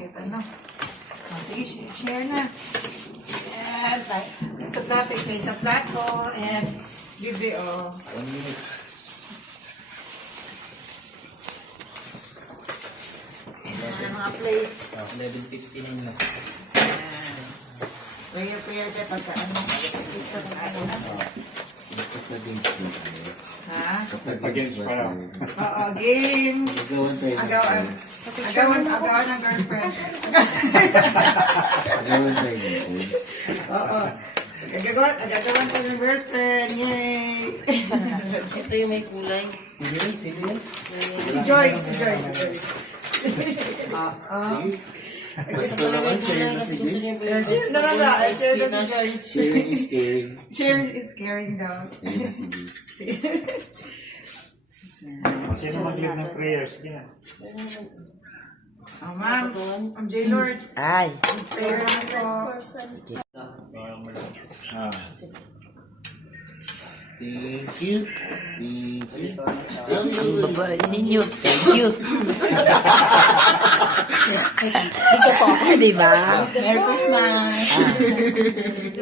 Ito na. Sige, share na. And, ito natin sa isang plato. And, bibi, oh. 1 minute. Ayan, mga plates. 11:59 na. Prayer tayo pagka ano. Ito na ano. Kapag games ba tayo? Ha? Kapag Pag-games games ba pa lang. tayo? Oo, games. Agawan tayo. Agawan ng girlfriend. Agawan tayo ng games. Oo. Agagawan ko ng girlfriend. Yay! Ito yung may kulay. Sino yun? Sino yun? Si Joyce. Si Joyce. Sige. Basta naman, share na si James. Share na lang na. Share na si Joyce. Sharing is caring. Share is caring daw. Share na si James. Sino mag-lead ng prayer? Sige na. Oh, ma'am. I'm J. Lord. Ay. Prayer na po. Ah. Thank you. Thank you. Ang babae ninyo. Thank you. Dito po ako, di ba? Merry Christmas.